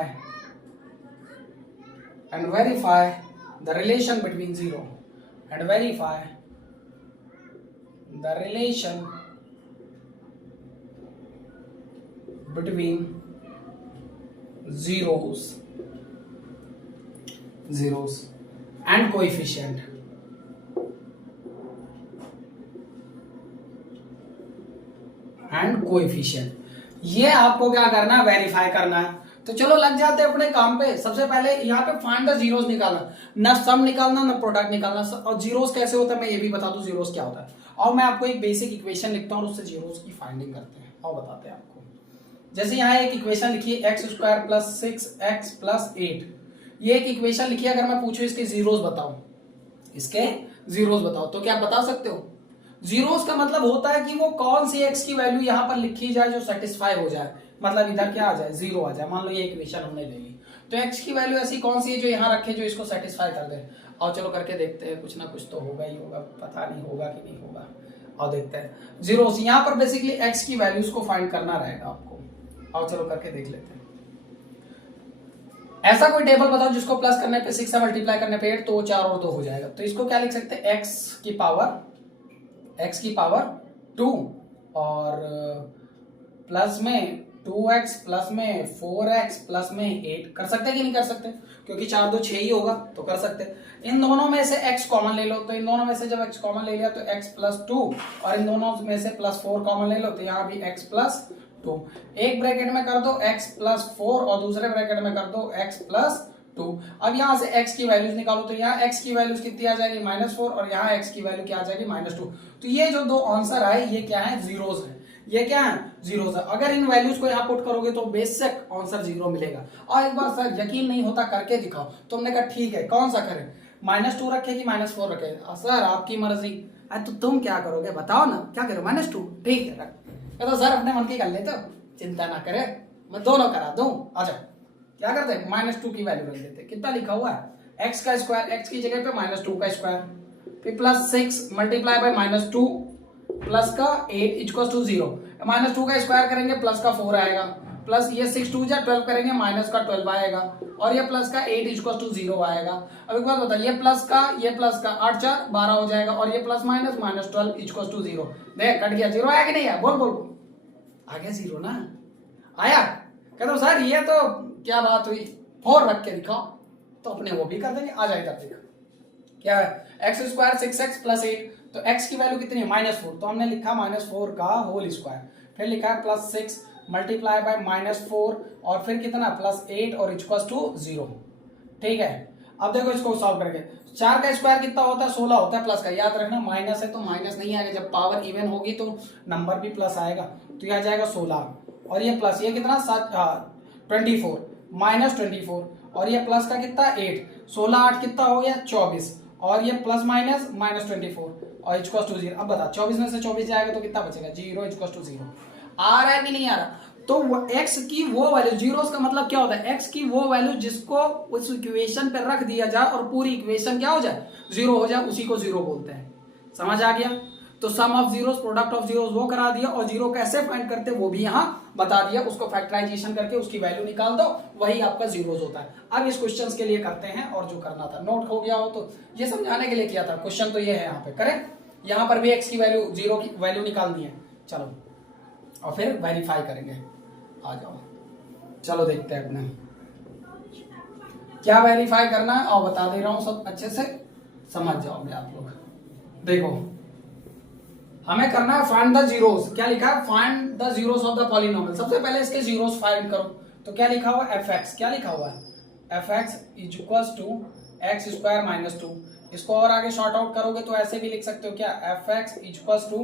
the relation between 0 and verify the relation between zeros and coefficient and coefficient. ये आपको क्या करना है, verify करना है। तो चलो लग जाते हैं अपने काम पे। सबसे पहले यहाँ पे फाइंड द जीरोस निकालना, ना सम निकालना ना प्रोडक्ट निकालना। और जीरोस कैसे होता है मैं ये भी बता दूं, जीरोस क्या होता है। और मैं आपको एक बेसिक इक्वेशन लिखता हूँ और उससे जीरोस की फाइंडिंग करते हैं और बताते हैं आपको। जैसे यहाँ एक इक्वेशन लिखी है x square plus 6x plus 8, ये एक इक्वेशन लिखी है। अगर मैं पूछूं इसके जीरोस बताओ, इसके जीरोस बताओ, तो क्या आप बता सकते हो? जीरोस का मतलब होता है कि वो कौन सी एक्स की वैल्यू यहां पर लिखी जाए जो सेटिस्फाई हो जाए, मतलब इधर क्या आ जाए, जीरो आ जाए। मान लो ये इक्वेशन हमने ले ली, तो एक्स की वैल्यू ऐसी कौन सी है जो यहाँ रखे जो इसको सेटिस्फाई कर दे। और चलो करके देखते हैं, कुछ ना कुछ तो होगा ही होगा, पता नहीं होगा कि नहीं होगा। और देखते हैं जीरोस, यहाँ पर बेसिकली एक्स की वैल्यूज को फाइंड करना रहेगा आपको। और चलो करके देख लेते हैं। ऐसा कोई टेबल बताओ जिसको प्लस करने पे 6 से मल्टीप्लाई करने पे 8, तो 4 और 2 हो जाएगा। तो इसको क्या लिख सकते हैं, एक्स की पावर 2 और प्लस में 2x प्लस में 4x प्लस में 8। कर सकते हैं कि नहीं कर सकते? क्योंकि 4 2 6 ही होगा, तो कर सकते हैं। इन दोनों में से x कॉमन ले लो, तो इन दोनों में से जब x कॉमन ले लिया तो x प्लस 2, और इन दोनों में से प्लस 4 कॉमन ले लो तो यहाँ भी x प्लस 2। एक ब्रैकेट में कर दो x प्लस 4 और दूसरे ब्रैकेट में कर दो x प्लस 2। अब यहाँ से x की वैल्यूज निकालो, तो यहाँ x की वैल्यूज कितनी आ जाएगी, -4, और यहाँ x की वैल्यू क्या आ जाएगी, -2। तो ये जो दो आंसर आए ये क्या है, जीरोस है। ये क्या है, जीरोस है। अगर इन वैल्यूज को यहाँ पुट करोगे तो बेशक आंसर जीरो मिलेगा। और एक बार सर यकीन नहीं होता करके दिखाओ, तो हमने कहा ठीक है, कौन सा करें, -2 रखे कि -4 रखे? सर आपकी मर्जी। तो तुम क्या करोगे बताओ ना, क्या करो, -2 ठीक है रख। तो सर अपने मन की कर लेते हो, चिंता ना करे, मैं दोनों करा दूं। अच्छा क्या करते हैं, -2 की वैल्यू रख देते। कितना लिखा हुआ है, x का स्क्वायर, x की जगह पे -2 का स्क्वायर, फिर प्लस 6 मल्टीप्लाई बाय -2 प्लस का 8 इक्वल्स टू 0। -2 का स्क्वायर करेंगे प्लस का 4 आएगा, प्लस ये 6 2 जा 12 करेंगे माइनस का 12 आएगा, और ये प्लस का 8 इक्वल्स टू 0 आएगा। अब एक बात बताइए, ये प्लस का 8 4 12 हो जाएगा, और ये प्लस माइनस -12 इक्वल्स टू 0। देख कट गया, 0 आया कि नहीं आया, बोल बोल, आ गया 0 ना, आया। कहते हो सर ये तो क्या बात हुई, 4 रख के दिखाओ, तो अपने वो भी कर देंगे। आ जाएगा, देखो क्या है, एक्स स्क्वायर 6x प्लस 8, तो x की वैल्यू कितनी है, -4, तो हमने लिखा -4 का होल स्क्वायर, फिर लिखा है प्लस 6 मल्टीप्लाई बाय -4 और फिर कितना प्लस 8 और इक्वल्स टू 0। ठीक है, अब देखो इसको सॉल्व करके, 4 का स्क्वायर कितना होता है, 16 होता है, प्लस का याद रखना, माइनस है तो माइनस नहीं आएगा, जब पावर इवन होगी तो नंबर भी प्लस आएगा, तो ये आ जाएगा 16, और ये प्लस ये कितना 24 -24, और ये प्लस का कितना 8, 16 8 कितना हो गया 24, और ये प्लस माइनस -24 और इक्वल्स टू 0। अब बता 24 में से 24 जाएगा तो कितना बचेगा, 0 इक्वल्स टू 0। आ रहा है कि नहीं आ रहा? तो x की वो वैल्यू, जीरोस का मतलब क्या होता है, x की वो वैल्यू जिसको उस इक्वेशन पे रख दिया जाए और पूरी इक्वेशन क्या हो जाए, 0 हो जाए, उसी को 0 बोलते हैं। समझ आ गया? तो sum of zeros product of zeros वो करा दिया, और 0 कैसे फाइंड करते वो भी यहाँ बता दिया। उसको फैक्टराइजेशन करके उसकी वैल्यू निकाल दो, वही आपका जीरोस होता है। अब इस क्वेश्चन के लिए करते हैं, और जो करना था नोट हो गया हो तो ये समझाने के लिए किया था। क्वेश्चन तो ये है, यहाँ पे करें, यहाँ पर भी x की वैल्यू 0 की वैल्यू निकालनी है। चलो और फिर वेरीफाई करेंगे, आ जाओ चलो देखते हैं अपने क्या वेरीफाई करना है, और बता दे रहा हूं, सब अच्छे से समझ जाओगे आप लोग। देखो हमें करना है फाइंड द जीरोस। क्या लिखा है, find the zeros of the polynomial. सबसे पहले इसके जीरोस फाइंड करो, तो क्या लिखा हुआ है, fx। क्या लिखा हुआ है, fx equals to x square minus 2। इसको और आगे शॉर्ट आउट करोगे तो ऐसे भी लिख सकते हो, क्या, fx इक्वल्स टू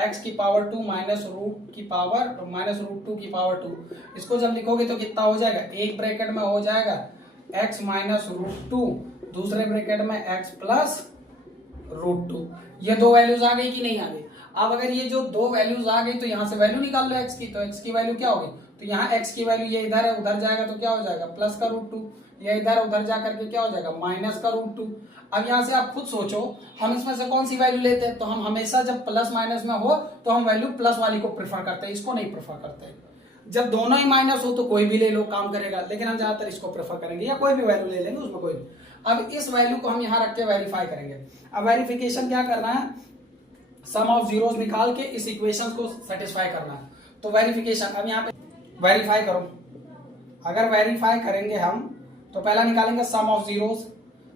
x की पावर 2 माइनस रूट की पावर -√2 की पावर 2। इसको जब लिखोगे तो कितना हो जाएगा, एक ब्रैकेट में हो जाएगा x माइनस √2, दूसरे ब्रैकेट में x प्लस √2। ये दो वैल्यूज आ गई कि नहीं आ गई? अब अगर ये जो दो वैल्यूज आ गई तो यहाँ से वैल्यू निकाल लो x की, तो x की वैल्यू क्या होगी, तो यहाँ x की वैल्यू ये इधर है, उधर जाएगा तो क्या हो जाएगा, प्लस का √2, ये इधर उधर जा करके क्या हो जाएगा, माइनस का √2। अब यहाँ से आप खुद सोचो, हम इसमें से कौन सी वैल्यू लेते हैं, तो हम हमेशा जब प्लस माइनस में हो तो हम वैल्यू प्लस वाली को प्रेफर करते हैं, इसको नहीं प्रेफर करते। जब दोनों ही माइनस हो तो कोई भी ले लो, काम करेगा, लेकिन हम ज्यादातर इसको प्रेफर करेंगे, या कोई भी वैल्यू ले लेंगे उसमें कोई। अब इस वैल्यू को हम यहाँ रख के वेरीफाई करेंगे। अब वेरिफिकेशन क्या करना है, सम ऑफ जीरोस निकाल के इस इक्वेशन को सेटिस्फाई करना है। तो वेरिफिकेशन, अब यहाँ पे वेरीफाई करो। अगर वेरीफाई करेंगे हम तो पहला निकालेंगे सम ऑफ जीरोस,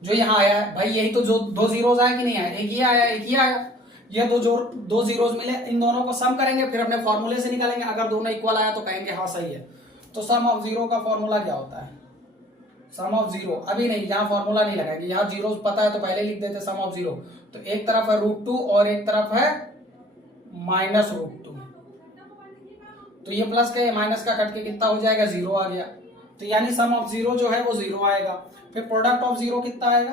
जो यहाँ आया है भाई, यही तो जो दो जीरोस आया कि नहीं आया, एक ही आया एक ही आया। ये दो जीरोस मिले, इन दोनों को सम करेंगे, फिर अपने फॉर्मूले से निकालेंगे। अगर दोनों इक्वल आया तो कहेंगे हाँ सही है। तो सम ऑफ जीरो का फॉर्मूला क्या होता है? सम ऑफ जीरो, अभी नहीं, यहाँ फॉर्मूला नहीं लगाएंगे, यहाँ जीरो पता है तो पहले लिख देते सम ऑफ जीरो। तो एक तरफ है √2 और एक तरफ है -√2। तो ये प्लस का ये माइनस का कट के कितना हो जाएगा? 0 आ गया। तो यानी सम ऑफ जीरो जो है वो 0 आएगा। फिर प्रोडक्ट ऑफ जीरो कितना आएगा?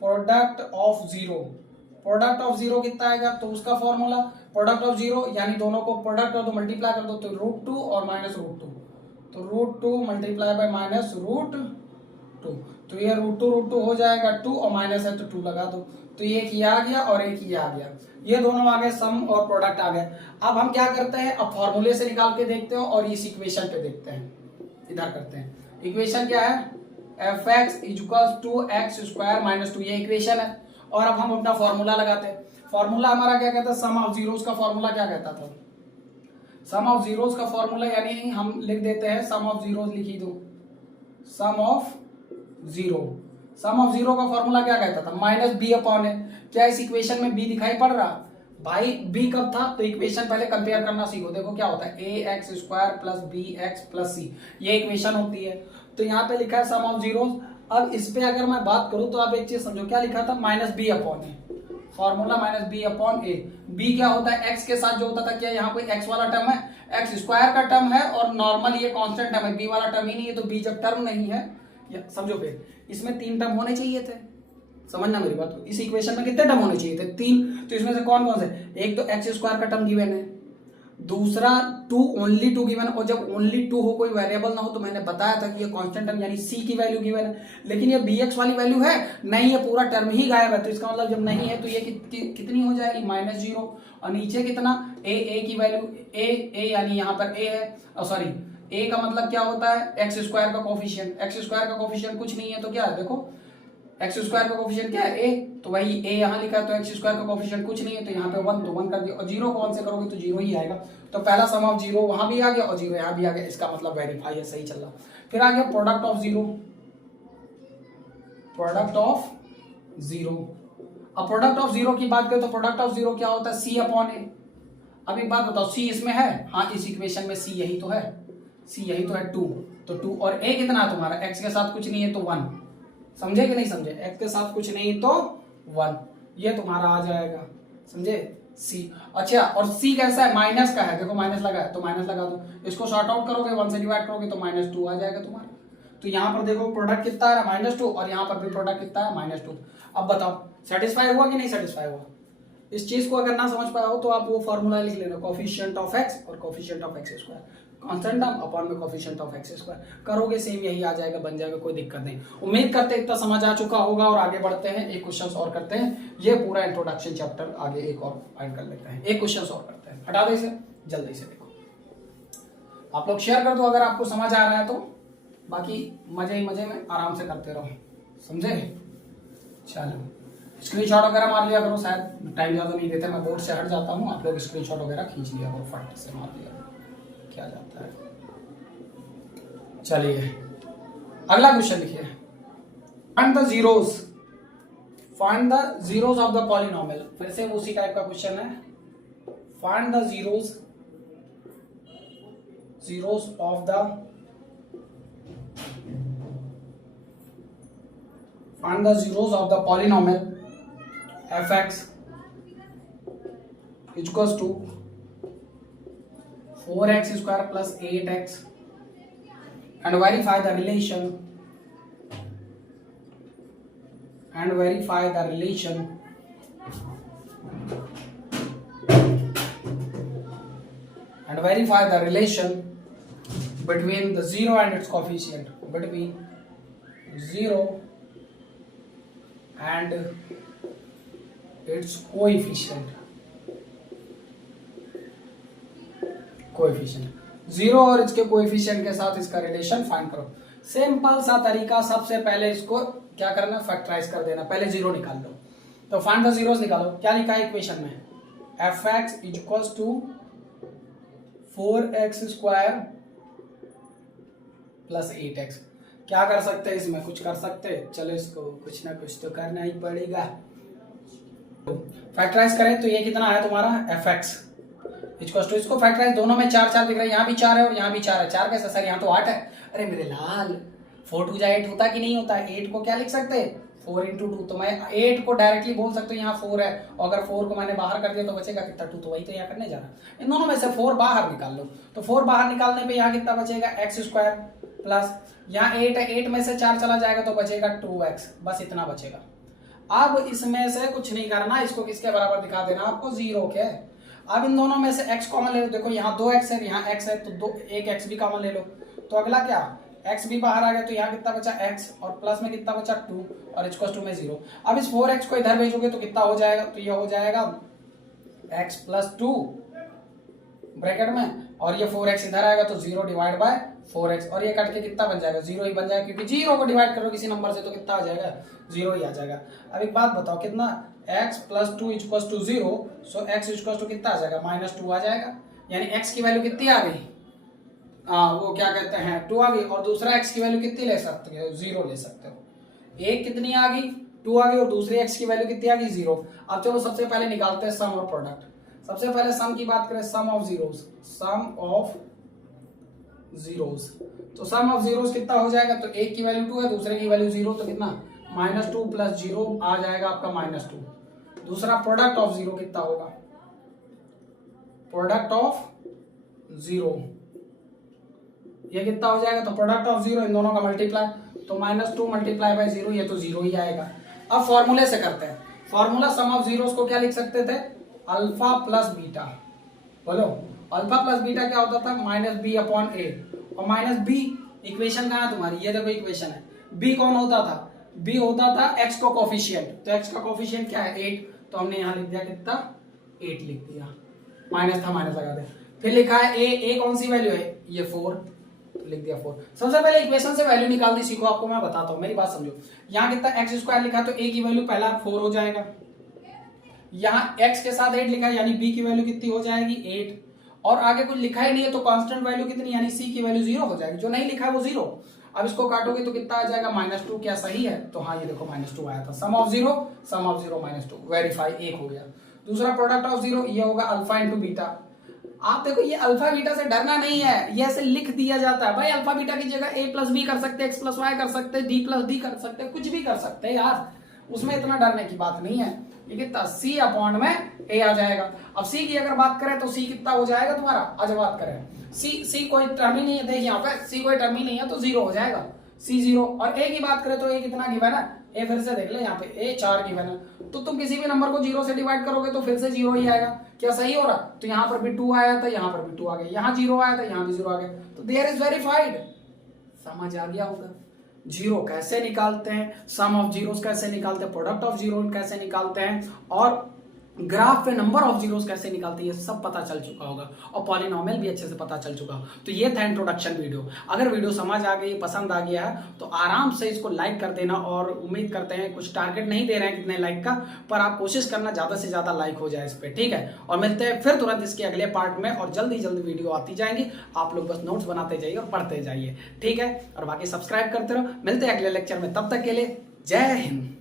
प्रोडक्ट ऑफ जीरो कितना आएगा? तो उसका फॉर्मूला प्रोडक्ट ऑफ जीरो, यानी दोनों को प्रोडक्ट और तो मल्टीप्लाई कर दो, तो √2 और -√2, तो √2 मल्टीप्लाई बाय -√2। तो ये √2 हो जाएगा 2 और माइनस है तो 2 लगा दो। तो एक ये आ गया और एक ये आ गया, ये दोनों आ गए, सम और प्रोडक्ट आ गए। अब हम क्या करते हैं, अब फॉर्मूले से निकाल के देखते हैं और इस इक्वेशन पे देखते हैं। इधर करते हैं, इक्वेशन क्या है? fx = 2x² - 2, ये इक्वेशन है। और अब हम अपना फॉर्मूला लगाते हैं। फॉर्मूला हमारा क्या कहता है? सम ऑफ जीरोस का फॉर्मूला क्या कहता था? सम ऑफ जीरोस का फॉर्मूला, यानी हम लिख देते हैं सम ऑफ जीरोस, लिख ही दो सम ऑफ जीरो का फॉर्मूला क्या कहता था? -b/a। क्या इस इक्वेशन में b दिखाई पड़ रहा भाई? b कब था? तो इक्वेशन पहले कंपेयर करना सीखो। देखो क्या होता है, ax² + bx + c, ये इक्वेशन होती है। तो यहाँ पे लिखा है सम ऑफ जीरोस। अब इस पे अगर मैं बात करूं तो आप एक चीज समझो, क्या लिखा था? -b/a, formula -b/a। b क्या होता है? x के साथ जो होता था, क्या यहाँ कोई x वाला टर्म है? x² का टर्म है और नॉर्मल ये कांस्टेंट टर्म है, b वाला टर्म ही नहीं है। तो b जब टर्म नहीं है, समझो फिर इसमें 3 टर्म होने चाहिए थे। समझना मेरी बात को, इस इक्वेशन में कितने टर्म होने चाहिए थे? 3। तो इसमें से कौन कौन से? एक तो x² का टर्म गिवन है, दूसरा ओनली 2 गिवन। और जब ओनली 2 हो, कोई वेरिएबल ना हो, तो मैंने बताया था कि ये कांस्टेंट टर्म यानी c की वैल्यू गिवन है। लेकिन ये bx वाली वैल्यू है नहीं, ये पूरा टर्म ही गायब है। तो इसका मतलब जब नहीं है तो ये कितनी हो जाएगी? -0। और नीचे कितना? a की वैल्यू, a यानी यहाँ पर a है, सॉरी a का मतलब क्या होता है? x² का कोफिशिएंट। x² का कोफिशिएंट कुछ नहीं है तो क्या है? देखो x² का कोफिशिएंट क्या है? a। तो वही a यहाँ लिखा है, तो x² का कोफिशिएंट कुछ नहीं है, तो यहाँ पे 1, तो 1 कर दिया। और 0 को 1 से करोगे तो 0 ही आएगा। तो पहला सम ऑफ जीरो वहां भी आ गया और 0 यहाँ भी आ गया, इसका मतलब वेरीफाई है, सही चल रहा। फिर आ गया प्रोडक्ट ऑफ जीरो। अब प्रोडक्ट ऑफ जीरो की बात करें तो प्रोडक्ट ऑफ जीरो क्या होता है? c/a। अब एक बात बताओ, c इसमें है? हाँ, इस इक्वेशन में c यही तो है, c यही तो है 2। तो 2 और a कितना है तुम्हारा? x के साथ कुछ नहीं है तो 1। समझे कि नहीं समझे? x के साथ कुछ नहीं तो 1, ये तुम्हारा आ जाएगा। समझे? c। अच्छा, और c कैसा है? माइनस का है, देखो माइनस लगा है तो माइनस लगा दो। इसको शॉर्ट आउट करोगे, 1 से डिवाइड करोगे तो -2 आ जाएगा तुम्हारा। तो यहाँ पर देखो प्रोडक्ट कितना है? -2। और यहाँ पर भी प्रोडक्ट कितना है? -2। अब बताओ सेटिस्फाई हुआ कि नहीं सेटिस्फाई हुआ? इस चीज को अगर ना समझ पाए हो तो आप वो फॉर्मूला लिख लेना, कोफिशिएंट ऑफ x और coefficient of x², constant term upon में कोफिशिएंट ऑफ x²। करोगे सेम यही आ जाएगा, बन जाएगा, कोई दिक्कत नहीं। उम्मीद करते हैं इतना समझ आ चुका होगा। और आगे बढ़ते हैं, एक क्वेश्चन और करते हैं। ये पूरा इंट्रोडक्शन चैप्टर आगे एक और फाइंड कर लेते हैं, एक क्वेश्चन और करते हैं। हटा दो इसे, जल्दी से देखो, आप लोग शेयर कर दो अगर आपको समझ आ रहा है तो, बाकी मजे ही मजे में आराम से करते रहो। समझे? चलो स्क्रीनशॉट वगैरह मार लिया करो, शायद टाइम ज्यादा नहीं देते, मैं बोर्ड से हट जाता हूँ, आप लोग स्क्रीनशॉट वगैरह खींच लिया करो, फट से मार लिया करो, क्या जाता है। चलिए अगला क्वेश्चन लिखिए, find the zeros of the polynomial. फिर से उसी टाइप का क्वेश्चन है, find the zeros of the polynomial fx equals to 4x² plus 8x and verify the relation between the 0 and its coefficient, between 0 and its coefficient 0 और इसके coefficient के साथ इसका रिलेशन फाइंड करो। सिंपल सा तरीका, सबसे पहले इसको क्या करना, फैक्टराइज कर देना, पहले जीरो निकाल लो। तो फाइंड द जीरोस निकालो, क्या लिखा है इक्वेशन में, fx equals to 4x² plus 8x। क्या कर सकते हैं इसमें? कुछ कर सकते हैं, चलो इसको कुछ ना कुछ तो करना ही पड़ेगा। फैक्टराइज करें तो ये कितना है तुम्हारा fx इक्वल्स टू, इसको फैक्टराइज दोनों में 4 4 दिख रहा है, यहाँ भी 4 है और यहाँ भी 4 है। 4 कैसे सर, यहाँ तो 8 है। अरे मेरे लाल 4 2 जा 8 होता कि नहीं होता? 8 को क्या लिख सकते हैं 4 इंटू 2, तो मैं 8 को डायरेक्टली बोल सकता हूँ यहाँ 4 है, और अगर 4 को मैंने बाहर कर दिया तो बचेगा कितना 2, तो वही तो यहाँ करने जा रहा है। इन दोनों में से 4 बाहर निकाल लो, तो 4 बाहर निकालने पे यहाँ कितना बचेगा x स्क्वायर प्लस यहाँ 8 है, 8 में से 4 चला जाएगा तो बचेगा 2x, बस इतना बचेगा। अब इसमें से कुछ नहीं करना, इसको किसके बराबर दिखा देना आपको 0 के। अब इन दोनों में से x कॉमन ले लो, देखो यहाँ 2x है यहाँ x है, तो एक x भी कॉमन ले लो, तो अगला क्या x भी बाहर आ गया, तो यहाँ कितना बचा x और प्लस में कितना बचा 2 और इक्वल्स टू में 0। अब इस 4x को इधर भेजोगे तो कितना हो जाएगा, तो ये हो जाएगा x प्लस 2 ब्रैकेट में, और ये 4x इधर आएगा तो 0 डिवाइड बाय 4x, और ये कट के कितना बन जाएगा 0 ही बन जाएगा, क्योंकि 0 को डिवाइड करो किसी नंबर से तो कितना आ जाएगा 0 ही आ जाएगा। अब एक बात बताओ, कितना x plus 2 equals to 0, so x equals to कितना आ जाएगा -2 आ जाएगा, यानी x की वैल्यू कितनी आ गई, वो क्या कहते हैं 2 आ गई, और दूसरा x की वैल्यू कितनी ले सकते हो 0 ले सकते हो। एक कितनी आ गई 2 आ गई, और दूसरी x की वैल्यू कितनी आ गई 0। अब चलो सबसे पहले निकालते हैं सम और प्रोडक्ट। सबसे पहले सम की बात करें, sum of zeros, sum of zeros, तो सम ऑफ जीरोस कितना हो जाएगा, तो एक की वैल्यू 2 है दूसरे की वैल्यू 0, तो कितना -2 प्लस 0 आ जाएगा आपका -2। दूसरा प्रोडक्ट ऑफ 0 कितना होगा, प्रोडक्ट ऑफ 0 ये कितना हो जाएगा, तो प्रोडक्ट ऑफ 0 इन दोनों का मल्टीप्लाई, तो -2 मल्टीप्लाई बाय 0, ये तो 0 ही आएगा। अब फॉर्मूले से करते हैं, फॉर्मूला सम ऑफ जीरोस को क्या लिख सकते थे, अल्फा प्लस बीटा। बोलो अल्फा प्लस बीटा क्या होता था -b/a, और -b इक्वेशन कहाँ है तुम्हारी, ये देखो इक्वेशन है। b कौन होता था, b होता था x को कोफिशिएंट, तो x का कोफिशिएंट क्या है 8, तो हमने यहाँ लिख दिया कितना 8 लिख दिया, माइनस था माइनस लगा दे। फिर लिखा है a कौन सी वैल्यू है, ये 4, लिख दिया 4। सबसे पहले इक्वेशन से वैल्यू निकालनी सीखो, आपको मैं बताता हूँ, मेरी बात समझो। यहाँ कितना x स्क्वायर लिखा, तो a की वैल्यू पहला 4 हो जाएगा, यहाँ x के साथ 8 लिखा है, यानी b की वैल्यू कितनी हो जाएगी 8, और आगे कुछ लिखा ही नहीं है तो कांस्टेंट वैल्यू कितनी, यानी c की वैल्यू 0 हो जाएगी, जो नहीं लिखा है वो 0। अब इसको काटोगे तो कितना आ जाएगा -2, क्या सही है, तो हाँ ये देखो -2 आया था। सम ऑफ 0 -2 वेरीफाई, एक हो गया। दूसरा प्रोडक्ट ऑफ 0 ये होगा अल्फा इंटू बीटा। आप देखो ये अल्फा बीटा से डरना नहीं है, ये ऐसे लिख दिया जाता है भाई, अल्फा बीटा की जगह a प्लस बी कर सकते हैं, x प्लस वाई कर सकते हैं, d प्लस डी कर सकते हैं, कुछ भी कर सकते हैं यार, उसमें इतना डरने की बात नहीं है। ये कितना c अपॉन में a आ जाएगा। अब c की अगर बात करें तो c कितना हो जाएगा तुम्हारा, आज बात करें c कोई टर्म ही नहीं है, देख यहाँ पे c कोई टर्म ही नहीं है तो 0 हो जाएगा, c 0। और a की बात करें तो a कितना गिवन है, a फिर से देख ले यहाँ पे a 4 गिवन है, तो तुम किसी भी नंबर को 0 से डिवाइड करोगे तो फिर से 0 ही आएगा, क्या सही हो रहा, तो यहाँ पर भी 2 आया था, यहाँ पर भी 2 आ गया, यहाँ 0 आया था, यहाँ भी 0 आ गया, तो देयर इज वेरीफाइड। समझ आ गया होगा जीरो कैसे निकालते हैं, सम ऑफ जीरोस कैसे निकालते हैं, प्रोडक्ट ऑफ जीरो कैसे निकालते हैं, और ग्राफ पे नंबर ऑफ जीरोस कैसे निकालते हैं, ये सब पता चल चुका होगा, और पॉलिनोमियल भी अच्छे से पता चल चुका। तो ये था इंट्रोडक्शन वीडियो। अगर वीडियो समझ आ गई, पसंद आ गया है तो आराम से इसको लाइक कर देना, और उम्मीद करते हैं, कुछ टारगेट नहीं दे रहे हैं कितने लाइक का, पर आप कोशिश करना ज्यादा से ज्यादा लाइक हो जाए इस पे, ठीक है। और मिलते हैं फिर तुरंत इसके अगले पार्ट में, और जल्दी जल्दी वीडियो आती जाएंगी, आप लोग बस नोट्स बनाते जाइए और पढ़ते जाइए, ठीक है। और बाकी सब्सक्राइब करते रहो, मिलते हैं अगले लेक्चर में, तब तक के लिए जय हिंद।